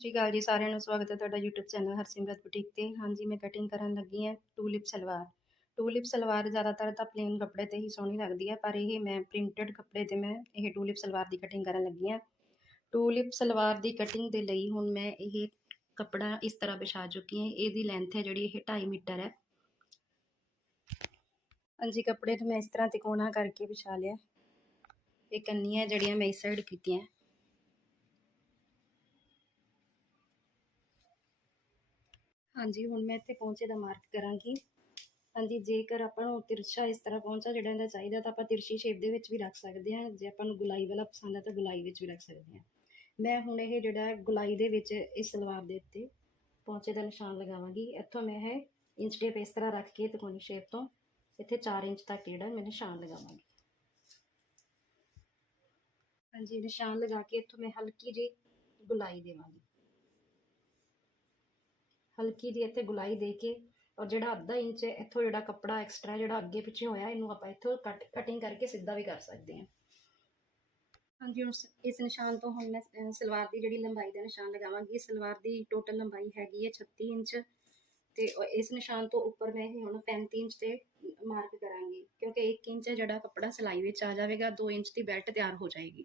ਸਤਿ ਸ਼੍ਰੀ ਅਕਾਲ ਜੀ ਸਾਰਿਆਂ ਨੂੰ, ਸਵਾਗਤ ਹੈ ਤੁਹਾਡਾ YouTube ਚੈਨਲ ਹਰਸਿਮਰਤ ਬੁਟੀਕ ਤੇ। ਹਾਂਜੀ, ਮੈਂ ਕਟਿੰਗ ਕਰਨ ਲੱਗੀ ਹਾਂ ਟੂਲਿਪ ਸਲਵਾਰ। ਟੂਲਿਪ ਸਲਵਾਰ ਜ਼ਿਆਦਾਤਰ ਤਾਂ ਪਲੇਨ ਕੱਪੜੇ ਤੇ ਹੀ ਸੋਹਣੀ ਲੱਗਦੀ ਹੈ, ਪਰ ਇਹ ਮੈਂ ਪ੍ਰਿੰਟਡ ਕੱਪੜੇ ਤੇ ਮੈਂ ਇਹ ਟੂਲਿਪ ਸਲਵਾਰ ਦੀ ਕਟਿੰਗ ਕਰਨ ਲੱਗੀ ਹਾਂ। ਟੂਲਿਪ ਸਲਵਾਰ ਦੀ ਕਟਿੰਗ ਦੇ ਲਈ ਹੁਣ ਮੈਂ ਇਹ ਕੱਪੜਾ ਇਸ ਤਰ੍ਹਾਂ ਵਿਛਾ ਚੁੱਕੀ ਹਾਂ। ਇਹਦੀ ਲੈਂਥ ਹੈ ਜਿਹੜੀ ਇਹ 2.5 ਮੀਟਰ ਹੈ। ਹਾਂਜੀ, ਕੱਪੜੇ 'ਤੇ ਮੈਂ ਇਸ ਤਰ੍ਹਾਂ ਤਿਕੋਣਾ ਕਰਕੇ ਵਿਛਾ ਲਿਆ। ਇਹ ਕੰਨੀਆਂ ਜਿਹੜੀਆਂ ਮੈਂ ਇਸ ਸਾਈਡ ਕੀਤੀਆਂ। ਹਾਂਜੀ, ਹੁਣ ਮੈਂ ਇੱਥੇ ਪਹੁੰਚੇ ਦਾ ਮਾਰਕ ਕਰਾਂਗੀ। ਹਾਂਜੀ, ਜੇਕਰ ਆਪਾਂ ਨੂੰ ਤਿਰਛਾ ਇਸ ਤਰ੍ਹਾਂ ਪਹੁੰਚਾ ਜਿਹੜਾ ਇਹਦਾ ਚਾਹੀਦਾ, ਤਾਂ ਆਪਾਂ ਤਿਰਛੀ ਸ਼ੇਪ ਦੇ ਵਿੱਚ ਵੀ ਰੱਖ ਸਕਦੇ ਹਾਂ। ਜੇ ਆਪਾਂ ਨੂੰ ਗੁਲਾਈ ਵਾਲਾ ਪਸੰਦ ਹੈ, ਤਾਂ ਗੁਲਾਈ ਵਿੱਚ ਵੀ ਰੱਖ ਸਕਦੇ ਹਾਂ। ਮੈਂ ਹੁਣ ਇਹ ਜਿਹੜਾ ਗੁਲਾਈ ਦੇ ਵਿੱਚ ਇਸ ਸਲਵਾਰ ਦੇ ਉੱਤੇ ਪਹੁੰਚੇ ਦਾ ਨਿਸ਼ਾਨ ਲਗਾਵਾਂਗੀ। ਇੱਥੋਂ ਮੈਂ ਇਹ ਇੰਚ ਟੇਪ ਇਸ ਤਰ੍ਹਾਂ ਰੱਖ ਕੇ ਤਿਕੋਣੀ ਸ਼ੇਪ ਤੋਂ ਇੱਥੇ 4 ਇੰਚ ਤੱਕ ਜਿਹੜਾ ਮੈਂ ਨਿਸ਼ਾਨ ਲਗਾਵਾਂਗੀ। ਹਾਂਜੀ, ਨਿਸ਼ਾਨ ਲਗਾ ਕੇ ਇੱਥੋਂ ਮੈਂ ਹਲਕੀ ਜਿਹੀ ਗੁਲਾਈ ਦੇਵਾਂਗੀ। ਹਲਕੀ ਜਿਹੀ ਇੱਥੇ ਗੁਲਾਈ ਦੇ ਕੇ ਔਰ ਜਿਹੜਾ ਅੱਧਾ ਇੰਚ ਹੈ ਇੱਥੋਂ ਜਿਹੜਾ ਕੱਪੜਾ ਐਕਸਟਰਾ ਜਿਹੜਾ ਅੱਗੇ ਪਿੱਛੇ ਹੋਇਆ ਇਹਨੂੰ ਆਪਾਂ ਇੱਥੋਂ ਕੱਟ ਕਟਿੰਗ ਕਰਕੇ ਸਿੱਧਾ ਵੀ ਕਰ ਸਕਦੇ ਹਾਂ। ਹਾਂਜੀ ਉਸ ਇਸ ਨਿਸ਼ਾਨ ਤੋਂ ਹੁਣ ਮੈਂ ਸਲਵਾਰ ਦੀ ਜਿਹੜੀ ਲੰਬਾਈ ਦਾ ਨਿਸ਼ਾਨ ਲਗਾਵਾਂਗੀ। ਸਲਵਾਰ ਦੀ ਟੋਟਲ ਲੰਬਾਈ ਹੈਗੀ ਹੈ 36 ਇੰਚ ਤੇ ਇਸ ਨਿਸ਼ਾਨ ਤੋਂ ਉੱਪਰ ਮੈਂ ਇਹ ਹੁਣ 35 ਇੰਚ ਤੇ ਮਾਰਕ ਕਰਾਂਗੀ ਕਿਉਂਕਿ 1 ਇੰਚ ਹੈ ਜਿਹੜਾ ਕੱਪੜਾ ਸਿਲਾਈ ਵਿੱਚ ਆ ਜਾਵੇਗਾ 2 ਇੰਚ ਦੀ ਬੈਲਟ ਤਿਆਰ ਹੋ ਜਾਏਗੀ।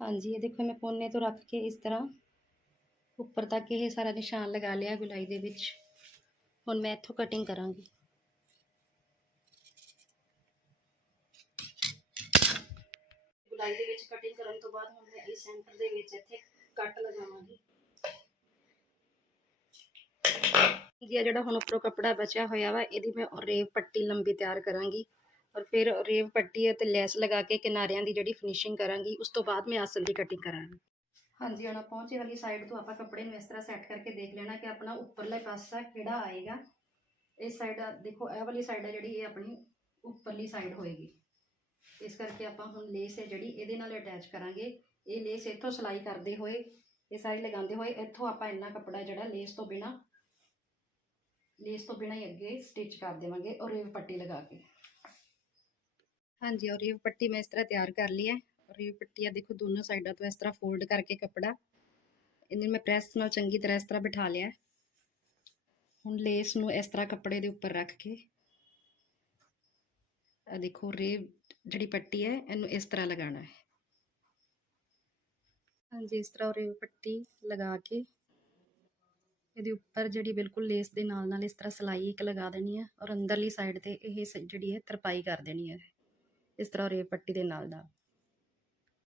ਹਾਂਜੀ ਇਹ ਦੇਖੋ ਮੈਂ ਕੋਨੇ ਤੋਂ ਰੱਖ ਕੇ ਇਸ ਤਰ੍ਹਾਂ ਉੱਪਰ ਤੱਕ ਇਹ ਸਾਰਾ ਨਿਸ਼ਾਨ ਲਗਾ ਲਿਆ ਗੁਲਾਈ ਦੇ ਵਿੱਚ। ਹੁਣ ਮੈਂ ਇੱਥੋਂ ਕਟਿੰਗ ਕਰਾਂਗੀ। ਗੁਲਾਈ ਦੇ ਵਿੱਚ ਕਟਿੰਗ ਕਰਨ ਤੋਂ ਬਾਅਦ ਹੁਣ ਮੈਂ ਇਸ ਸੈਂਟਰ ਦੇ ਵਿੱਚ ਇੱਥੇ ਕੱਟ ਲਗਾਵਾਂਗੀ। ਇਹ ਜਿਹੜਾ ਹੁਣ ਉੱਪਰੋਂ ਕੱਪੜਾ ਬਚਿਆ ਹੋਇਆ ਵਾ ਇਹਦੀ ਮੈਂ ਰੇਵ ਪੱਟੀ ਲੰਬੀ ਤਿਆਰ ਕਰਾਂਗੀ। ਔਰ ਫਿਰ ਰੇਵ ਪੱਟੀ ਅਤੇ ਲੈਸ ਲਗਾ ਕੇ ਕਿਨਾਰਿਆਂ ਦੀ ਜਿਹੜੀ ਫਿਨਿਸ਼ਿੰਗ ਕਰਾਂਗੀ ਉਸ ਤੋਂ ਬਾਅਦ ਮੈਂ ਆਸਨ ਦੀ ਕਟਿੰਗ ਕਰਾਂਗੀ। ਹਾਂਜੀ, ਹੁਣ ਪਹੁੰਚੇ ਵਾਲੀ ਸਾਈਡ ਤੋਂ ਆਪਾਂ ਕੱਪੜੇ ਨੂੰ ਇਸ ਤਰ੍ਹਾਂ ਸੈੱਟ ਕਰਕੇ ਦੇਖ ਲੈਣਾ ਕਿ ਆਪਣਾ ਉੱਪਰਲਾ ਪਾਸਾ ਕਿਹੜਾ ਆਏਗਾ। ਇਸ ਸਾਈਡ ਦੇਖੋ, ਇਹ ਵਾਲੀ ਸਾਈਡ ਹੈ ਜਿਹੜੀ ਇਹ ਆਪਣੀ ਉੱਪਰਲੀ ਸਾਈਡ ਹੋਏਗੀ। ਇਸ ਕਰਕੇ ਆਪਾਂ ਹੁਣ ਲੇਸ ਹੈ ਜਿਹੜੀ, ਇਹਦੇ ਨਾਲ ਅਟੈਚ ਕਰਾਂਗੇ। ਇਹ ਲੇਸ ਇੱਥੋਂ ਸਿਲਾਈ ਕਰਦੇ ਹੋਏ, ਇਹ ਸਾਰੀ ਲਗਾਉਂਦੇ ਹੋਏ, ਇੱਥੋਂ ਆਪਾਂ ਇੰਨਾ ਕੱਪੜਾ ਜਿਹੜਾ ਲੇਸ ਤੋਂ ਬਿਨਾ ਲੇਸ ਤੋਂ ਬਿਨਾ ਹੀ ਅੱਗੇ ਸਟਿਚ ਕਰ ਦੇਵਾਂਗੇ ਔਰ ਰੇਵ ਪੱਟੀ ਲਗਾ ਕੇ। ਹਾਂਜੀ, ਔਰ ਰੇਵ ਪੱਟੀ ਮੈਂ ਇਸ ਤਰ੍ਹਾਂ ਤਿਆਰ ਕਰ ਲਈ ਹੈ। ਰੇਵ ਪੱਟੀ ਆ, ਦੇਖੋ ਦੋਨੋਂ ਸਾਈਡਾਂ ਤੋਂ ਇਸ ਤਰ੍ਹਾਂ ਫੋਲਡ ਕਰਕੇ ਕੱਪੜਾ। ਇਹਨੂੰ ਮੈਂ ਪ੍ਰੈਸ ਨਾਲ ਚੰਗੀ ਤਰ੍ਹਾਂ ਇਸ ਤਰ੍ਹਾਂ ਬਿਠਾ ਲਿਆ। ਹੁਣ ਲੇਸ ਨੂੰ ਇਸ ਤਰ੍ਹਾਂ ਕੱਪੜੇ ਦੇ ਉੱਪਰ ਰੱਖ ਕੇ। ਆ ਦੇਖੋ ਰੇਵ ਜਿਹੜੀ ਪੱਟੀ ਹੈ, ਇਹਨੂੰ ਇਸ ਤਰ੍ਹਾਂ ਲਗਾਉਣਾ ਹੈ। ਹਾਂਜੀ, ਇਸ ਤਰ੍ਹਾਂ ਰੇਵ ਪੱਟੀ ਲਗਾ ਕੇ ਇਹਦੇ ਉੱਪਰ ਜਿਹੜੀ ਬਿਲਕੁਲ ਲੇਸ ਦੇ ਨਾਲ ਨਾਲ ਇਸ ਤਰ੍ਹਾਂ ਸਲਾਈ ਇੱਕ ਲਗਾ ਦੇਣੀ ਹੈ ਔਰ ਅੰਦਰਲੀ ਸਾਈਡ ਤੇ ਇਹ ਸ- ਜਿਹੜੀ ਹੈ ਤਰਪਾਈ ਕਰ ਦੇਣੀ ਹੈ। ਇਸ ਤਰ੍ਹਾਂ ਰੇਵ ਪੱਟੀ ਦੇ ਨਾਲ ਨਾਲ।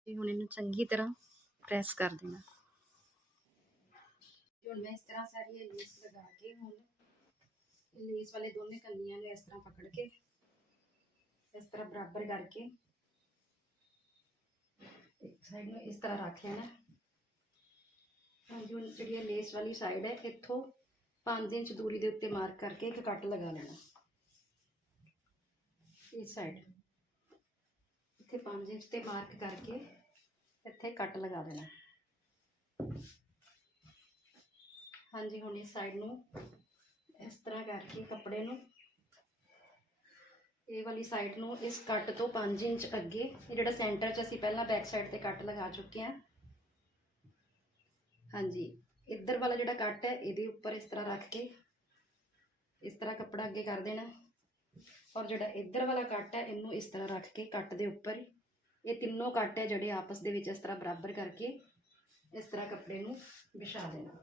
ਤੇ ਹੁਣ ਇਹਨੂੰ ਚੰਗੀ ਤਰ੍ਹਾਂ ਪ੍ਰੈਸ ਕਰ ਦੇਣਾ। ਹੁਣ ਮੈਂ ਇਸ ਤਰ੍ਹਾਂ ਸਾਰੀ ਇਹ ਲਗਾ ਕੇ ਹੁਣ ਇਹ ਵਾਲੇ ਦੋਨੇ ਕੰਨੀਆਂ ਨੂੰ ਇਸ ਤਰ੍ਹਾਂ ਪਕੜ ਕੇ, ਇਸ ਤਰ੍ਹਾਂ ਬਰਾਬਰ ਕਰਕੇ ਇੱਕ ਸਾਈਡ ਨੂੰ ਇਸ ਤਰ੍ਹਾਂ ਰੱਖ ਲੈਣਾ। ਹਾਂਜੀ, ਹੁਣ ਜਿਹੜੀ ਲੇਸ ਵਾਲੀ ਸਾਈਡ ਹੈ, ਇੱਥੋਂ 5 ਇੰਚ ਦੂਰੀ ਦੇ ਉੱਤੇ ਮਾਰਕ ਕਰਕੇ ਇੱਕ ਕੱਟ ਲਗਾ ਲੈਣਾ। ਇਸ ਸਾਈਡ ਇੱਥੇ 5 ਇੰਚ ਤੇ ਮਾਰਕ ਕਰਕੇ ਇੱਥੇ ਕੱਟ ਲਗਾ ਦੇਣਾ। ਹਾਂਜੀ, ਹੁਣ ਇਸ ਸਾਈਡ ਨੂੰ ਇਸ ਤਰ੍ਹਾਂ ਕਰਕੇ ਕੱਪੜੇ ਨੂੰ। ਇਹ ਵਾਲੀ ਸਾਈਡ ਨੂੰ ਇਸ ਕੱਟ ਤੋਂ 5 ਇੰਚ ਅੱਗੇ, ਇਹ ਜਿਹੜਾ ਸੈਂਟਰ 'ਚ ਅਸੀਂ ਪਹਿਲਾਂ ਬੈਕ ਸਾਈਡ ਤੇ ਕੱਟ ਲਗਾ ਚੁੱਕੇ ਹਾਂ। ਹਾਂਜੀ, ਇੱਧਰ ਵਾਲਾ ਜਿਹੜਾ ਕੱਟ ਹੈ, ਇਹਦੇ ਉੱਪਰ ਇਸ ਤਰ੍ਹਾਂ ਰੱਖ ਕੇ ਇਸ ਤਰ੍ਹਾਂ ਕੱਪੜਾ ਅੱਗੇ ਕਰ ਦੇਣਾ। ਔਰ ਜਿਹੜਾ ਇੱਧਰ ਵਾਲਾ ਕੱਟ ਹੈ, ਇਹਨੂੰ ਇਸ ਤਰ੍ਹਾਂ ਰੱਖ ਕੇ ਕੱਟ ਦੇ ਉੱਪਰ ਇਹ ਤਿੰਨੋਂ ਕੱਟ ਹੈ ਜਿਹੜੇ ਆਪਸ ਦੇ ਵਿੱਚ ਇਸ ਤਰ੍ਹਾਂ ਬਰਾਬਰ ਕਰਕੇ ਇਸ ਤਰ੍ਹਾਂ ਕੱਪੜੇ ਨੂੰ ਵਿਛਾ ਦੇਣਾ।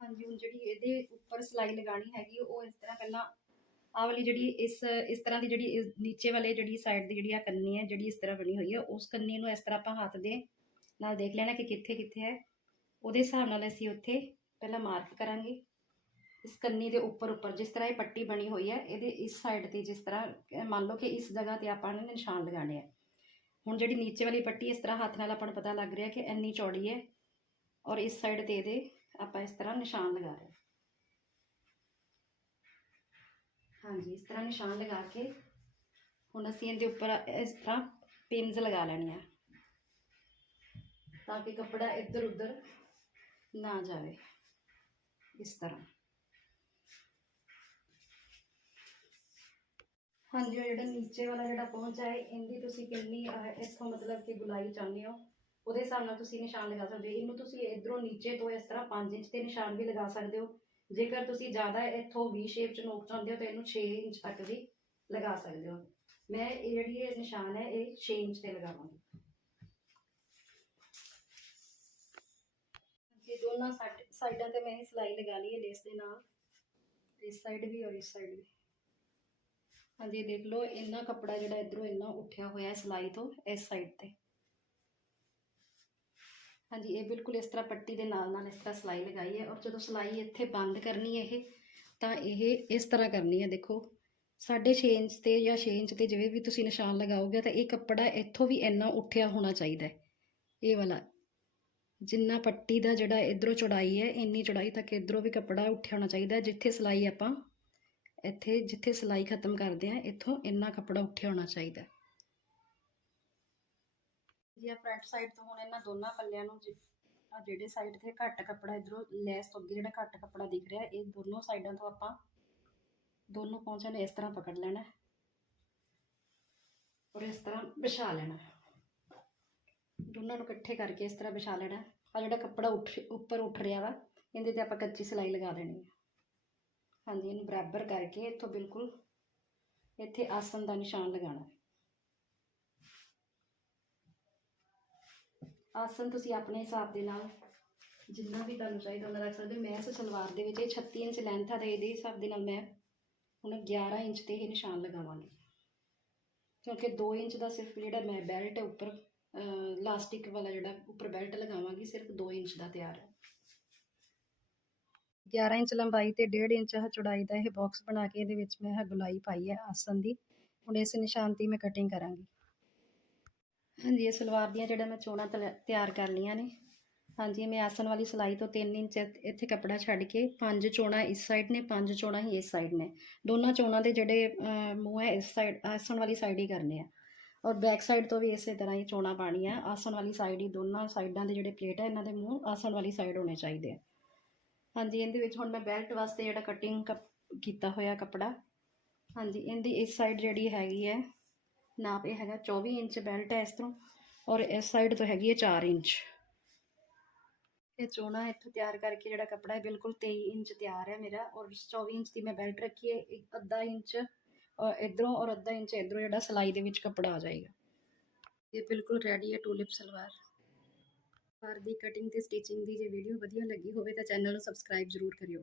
ਹਾਂਜੀ, ਹੁਣ ਜਿਹੜੀ ਇਹਦੇ ਉੱਪਰ ਸਿਲਾਈ ਲਗਾਣੀ ਹੈਗੀ, ਉਹ ਇਸ ਤਰ੍ਹਾਂ ਪਹਿਲਾਂ ਆਹ ਵਾਲੀ ਜਿਹੜੀ ਇਸ ਇਸ ਤਰ੍ਹਾਂ ਦੀ ਜਿਹੜੀ ਨੀਚੇ ਵਾਲੇ ਜਿਹੜੀ ਸਾਈਡ ਦੀ ਜਿਹੜੀ ਆ ਕੰਨੀ ਹੈ, ਜਿਹੜੀ ਇਸ ਤਰ੍ਹਾਂ ਬਣੀ ਹੋਈ ਹੈ, ਉਸ ਕੰਨੀ ਨੂੰ ਇਸ ਤਰ੍ਹਾਂ ਆਪਾਂ ਹੱਥ ਦੇ ਨਾਲ ਦੇਖ ਲੈਣਾ ਕਿ ਕਿੱਥੇ ਕਿੱਥੇ ਹੈ। ਉਹਦੇ ਹਿਸਾਬ ਨਾਲ ਅਸੀਂ ਉੱਥੇ ਪਹਿਲਾਂ ਮਾਰਕ ਕਰਾਂਗੇ। ਇਸ ਕੰਨੀ ਦੇ ਉੱਪਰ ਉੱਪਰ ਜਿਸ ਤਰ੍ਹਾਂ ਇਹ ਪੱਟੀ ਬਣੀ ਹੋਈ ਹੈ, ਇਹਦੇ ਇਸ ਸਾਈਡ ਤੇ ਜਿਸ ਤਰ੍ਹਾਂ ਮੰਨ ਲਓ ਕਿ ਇਸ ਜਗ੍ਹਾ ਤੇ ਆਪਾਂ ਨੇ ਨਿਸ਼ਾਨ ਲਗਾਣੇ ਆ। ਹੁਣ ਜਿਹੜੀ ਨੀਚੇ ਵਾਲੀ ਪੱਟੀ ਇਸ ਤਰ੍ਹਾਂ ਹੱਥ ਨਾਲ ਆਪਾਂ ਨੂੰ ਪਤਾ ਲੱਗ ਰਿਹਾ ਕਿ ਇੰਨੀ ਚੌੜੀ ਹੈ ਔਰ ਇਸ ਸਾਈਡ ਤੇ ਇਹਦੇ ਆਪਾਂ ਇਸ ਤਰ੍ਹਾਂ ਨਿਸ਼ਾਨ ਲਗਾ ਰਹੇ ਹਾਂਜੀ, ਇਸ ਤਰ੍ਹਾਂ ਨਿਸ਼ਾਨ ਲਗਾ ਕੇ ਹੁਣ ਅਸੀਂ ਇਹਦੇ ਉੱਪਰ ਇਸ ਤਰ੍ਹਾਂ ਪਿੰਸ ਲਗਾ ਲੈਣੀਆਂ ਤਾਂ ਕਿ ਕੱਪੜਾ ਇੱਧਰ ਉੱਧਰ ਨਾ ਜਾਵੇ, ਇਸ ਤਰ੍ਹਾਂ। ਹਾਂਜੀ ਉਹ ਜਿਹੜਾ ਨੀਚੇ ਵਾਲਾ ਜਿਹੜਾ ਪਹੁੰਚਾ ਹੈ ਇਹਦੀ ਤੁਸੀਂ ਕਿੰਨੀ ਅਹ, ਇੱਥੋਂ ਮਤਲਬ ਕਿ ਗੁਲਾਈ ਚਾਹੁੰਦੇ ਹੋ? ਉਹਦੇ ਹਿਸਾਬ ਨਾਲ ਤੁਸੀਂ ਨਿਸ਼ਾਨ ਲਗਾ ਸਕਦੇ ਹੋ। ਇਹਨੂੰ ਤੁਸੀਂ ਇਧਰੋਂ ਨੀਚੇ ਤੋਂ ਇਸ ਤਰ੍ਹਾਂ 5 ਇੰਚ ਤੇ ਨਿਸ਼ਾਨ ਵੀ ਲਗਾ ਸਕਦੇ ਹੋ। ਜੇਕਰ ਤੁਸੀਂ ਜ਼ਿਆਦਾ ਇੱਥੋਂ ਵੀ ਸ਼ੇਪ ਚ ਨੋਕ ਚਾਹੁੰਦੇ ਹੋ ਤਾਂ ਇਹਨੂੰ 6 ਇੰਚ ਤੱਕ ਵੀ ਲਗਾ ਸਕਦੇ ਹੋ। ਮੈਂ ਇਹ ਜਿਹੜੀ ਇਹ ਨਿਸ਼ਾਨ ਹੈ ਇਹ 6 ਇੰਚ ਤੇ ਲਗਾਵਾਂਗੀ। ਇਹ ਦੋਨਾਂ ਸਾਈਡ ਸਾਈਡਾਂ ਤੇ ਮੈਂ ਇਹ ਸਿਲਾਈ ਲਗਾ ਲਈ ਹੈ ਲੇਸ ਦੇ ਨਾਲ। ਇਸ ਸਾਈਡ ਵੀ ਔਰ ਇਸ ਸਾਈਡ ਵੀ। ਹਾਂਜੀ, ਦੇਖ ਲਓ, ਇੰਨਾ ਕੱਪੜਾ ਜਿਹੜਾ ਇਧਰੋਂ ਇੰਨਾ ਉੱਠਿਆ ਹੋਇਆ ਹੈ ਸਿਲਾਈ ਤੋਂ, ਇਸ ਸਾਈਡ ਤੇ। ਹਾਂਜੀ, ਇਹ ਬਿਲਕੁਲ ਇਸ ਤਰ੍ਹਾਂ ਪੱਟੀ ਦੇ ਨਾਲ ਨਾਲ ਇਸ ਤਰ੍ਹਾਂ ਸਿਲਾਈ ਲਗਾਈ ਹੈ ਔਰ ਜਦੋਂ ਸਿਲਾਈ ਇੱਥੇ ਬੰਦ ਕਰਨੀ ਹੈ ਇਹ, ਤਾਂ ਇਹ ਇਸ ਤਰ੍ਹਾਂ ਕਰਨੀ ਹੈ, ਦੇਖੋ। 6.5 ਇੰਚ ਤੇ ਜਾਂ 6 ਇੰਚ ਤੇ ਜਿਵੇਂ ਵੀ ਤੁਸੀਂ ਨਿਸ਼ਾਨ ਲਗਾਓਗੇ, ਤਾਂ ਇਹ ਕੱਪੜਾ ਇੱਥੋਂ ਵੀ ਇੰਨਾ ਉੱਠਿਆ ਹੋਣਾ ਚਾਹੀਦਾ ਹੈ। ਇਹ ਵਾਲਾ, ਜਿੰਨਾ ਪੱਟੀ ਦਾ ਜਿਹੜਾ ਇਧਰੋਂ ਚੌੜਾਈ ਹੈ, ਇੰਨੀ ਚੌੜਾਈ ਤੱਕ ਇਧਰੋਂ ਵੀ ਕੱਪੜਾ ਉੱਠਿਆ ਹੋਣਾ ਚਾਹੀਦਾ ਜਿੱਥੇ ਸਿਲਾਈ ਆਪਾਂ ਇੱਥੇ ਜਿੱਥੇ ਸਿਲਾਈ ਖਤਮ ਕਰਦੇ ਆ, ਇੱਥੋਂ ਇੰਨਾ ਕੱਪੜਾ ਉੱਠਿਆ ਹੋਣਾ ਚਾਹੀਦਾ। ਜੀ ਆ ਫਰੰਟ ਸਾਈਡ ਤੋਂ ਹੁਣ ਇਹਨਾਂ ਦੋਨਾਂ ਪੱਲਿਆਂ ਨੂੰ ਆ ਜਿਹੜੇ ਸਾਈਡ ਤੇ ਘੱਟ ਕੱਪੜਾ ਇਧਰੋਂ ਲੈਸ ਤੋਂ ਅੱਗੇ ਜਿਹੜਾ ਘੱਟ ਕੱਪੜਾ ਦਿਖ ਰਿਹਾ, ਇਹ ਦੋਨੋਂ ਸਾਈਡਾਂ ਤੋਂ ਆਪਾਂ ਦੋਨੋਂ ਪਹੁੰਚਾਂ ਨੂੰ ਇਸ ਤਰ੍ਹਾਂ ਪਕੜ ਲੈਣਾ ਔਰ ਇਸ ਤਰ੍ਹਾਂ ਵਿਛਾ ਲੈਣਾ ਦੋਨਾਂ ਨੂੰ ਇਕੱਠੇ ਕਰਕੇ ਇਸ ਤਰ੍ਹਾਂ ਵਿਛਾ ਲੈਣਾ ਆ ਜਿਹੜਾ ਕੱਪੜਾ ਉੱਠ, ਉੱਪਰ ਉੱਠ ਰਿਹਾ ਵਾ, ਇਹਦੇ ਤੇ ਆਪਾਂ ਕੱਚੀ ਸਿਲਾਈ ਲਗਾ ਦੇਣੀ ਹੈ। ਹਾਂਜੀ, ਇਹਨੂੰ ਬਰਾਬਰ ਕਰਕੇ ਇੱਥੋਂ ਬਿਲਕੁਲ ਇੱਥੇ ਆਸਨ ਦਾ ਨਿਸ਼ਾਨ ਲਗਾਉਣਾ ਹੈ। ਆਸਨ ਤੁਸੀਂ ਆਪਣੇ ਹਿਸਾਬ ਦੇ ਨਾਲ ਜਿੰਨਾ ਵੀ ਤੁਹਾਨੂੰ ਚਾਹੀਦਾ ਉਹਨਾਂ ਰੱਖ ਸਕਦੇ ਮੈਂ ਇਸ ਸਲਵਾਰ ਦੇ ਵਿੱਚ ਇਹ 36 ਇੰਚ ਲੈਂਥ ਆ ਤੇ ਇਹਦੇ ਹਿਸਾਬ ਦੇ ਨਾਲ ਮੈਂ ਹੁਣ 11 ਇੰਚ ਤੇ ਇਹ ਨਿਸ਼ਾਨ ਲਗਾਵਾਂਗੀ। ਕਿਉਂਕਿ 2 ਇੰਚ ਦਾ ਸਿਰਫ ਜਿਹੜਾ ਮੈਂ ਬੈਲਟ ਹੈ, ਉੱਪਰ ਲਾਸਟਿਕ ਵਾਲਾ ਜਿਹੜਾ ਉੱਪਰ ਬੈਲਟ ਲਗਾਵਾਂਗੀ, ਸਿਰਫ 2 ਇੰਚ ਦਾ ਤਿਆਰ ਹੈ। 11 ਇੰਚ ਲੰਬਾਈ ਤੇ 1.5 ਇੰਚ ਆਹ ਚੌੜਾਈ ਦਾ ਇਹ ਬਾਕਸ ਬਣਾ ਕੇ ਇਹਦੇ ਵਿੱਚ ਮੈਂ ਇਹ ਗੁਲਾਈ ਪਾਈ ਹੈ ਆਸਨ ਦੀ। ਹੁਣ ਇਸ ਨਿਸ਼ਾਨ ਦੀ ਮੈਂ ਕਟਿੰਗ ਕਰਾਂਗੀ। ਹਾਂਜੀ, ਇਹ ਸਲਵਾਰ ਦੀਆਂ ਜਿਹੜਾ ਮੈਂ ਚੋਣਾਂ ਤਲ- ਤਿਆਰ ਕਰ ਲਈਆਂ ਨੇ। ਹਾਂਜੀ ਮੈਂ ਆਸਨ ਵਾਲੀ ਸਿਲਾਈ ਤੋਂ 3 ਇੰਚ ਇੱਥੇ ਕੱਪੜਾ ਛੱਡ ਕੇ ਪੰਜ ਚੋਣਾਂ ਇਸ ਸਾਈਡ ਨੇ, ਪੰਜ ਚੋਣਾਂ ਹੀ ਇਸ ਸਾਈਡ ਨੇ। ਦੋਨਾਂ ਚੋਣਾਂ ਦੇ ਜਿਹੜੇ ਮੂੰਹ ਹੈ ਇਸ ਸਾਈਡ ਆਸਨ ਵਾਲੀ ਸਾਈਡ ਹੀ ਕਰਨੇ ਆ। ਔਰ ਬੈਕ ਸਾਈਡ ਤੋਂ ਵੀ ਇਸੇ ਤਰ੍ਹਾਂ ਹੀ ਚੋਣਾਂ ਪਾਣੀਆਂ ਆਸਨ ਵਾਲੀ ਸਾਈਡ ਹੀ ਦੋਨਾਂ ਸਾਈਡਾਂ ਦੇ ਜਿਹੜੇ ਪਲੇਟ ਹੈ ਇਹਨਾਂ ਦੇ ਮੂੰਹ ਆਸਨ ਵਾਲੀ ਸਾਈਡ ਹੋਣੇ ਚਾਹੀਦੇ ਆ। ਹਾਂਜੀ, ਇਹਦੇ ਵਿੱਚ ਹੁਣ ਮੈਂ ਬੈਲਟ ਵਾਸਤੇ ਜਿਹੜਾ ਕਟਿੰਗ ਕੀਤਾ ਹੋਇਆ ਕੱਪੜਾ। ਹਾਂਜੀ, ਇਹਦੀ ਇਸ ਸਾਈਡ ਜਿਹੜੀ ਹੈਗੀ ਹੈ, ਨਾਪ ਇਹ ਹੈਗਾ 24 ਇੰਚ ਬੈਲਟ ਹੈ ਇਸ ਤੋਂ ਔਰ ਇਸ ਸਾਈਡ ਤੋਂ ਹੈਗੀ ਹੈ 4 ਇੰਚ। ਇਹ ਚੋਣਾ ਇੱਥੋਂ ਤਿਆਰ ਕਰਕੇ ਜਿਹੜਾ ਕੱਪੜਾ ਹੈ, ਬਿਲਕੁਲ 23 ਇੰਚ ਤਿਆਰ ਹੈ ਮੇਰਾ, ਔਰ 24 ਇੰਚ ਦੀ ਮੈਂ ਬੈਲਟ ਰੱਖੀ ਹੈ, ਇੱਕ ਅੱਧਾ ਇੰਚ ਔਰ ਇਧਰੋਂ ਔਰ ਅੱਧਾ ਇੰਚ ਇਧਰੋਂ ਜਿਹੜਾ ਸਿਲਾਈ ਦੇ ਵਿੱਚ ਕੱਪੜਾ ਆ ਜਾਏਗਾ। ਇਹ ਬਿਲਕੁਲ ਰੈਡੀ ਹੈ ਟੂਲਿਪ ਸਲਵਾਰ। ਸਲਵਾਰ ਦੀ ਕਟਿੰਗ ਤੇ ਸਟਿਚਿੰਗ ਦੀ ਜੇ ਵੀਡੀਓ ਵਧੀਆ ਲੱਗੀ ਹੋਵੇ ਤਾਂ ਚੈਨਲ ਨੂੰ ਸਬਸਕ੍ਰਾਈਬ ਜ਼ਰੂਰ ਕਰਿਓ।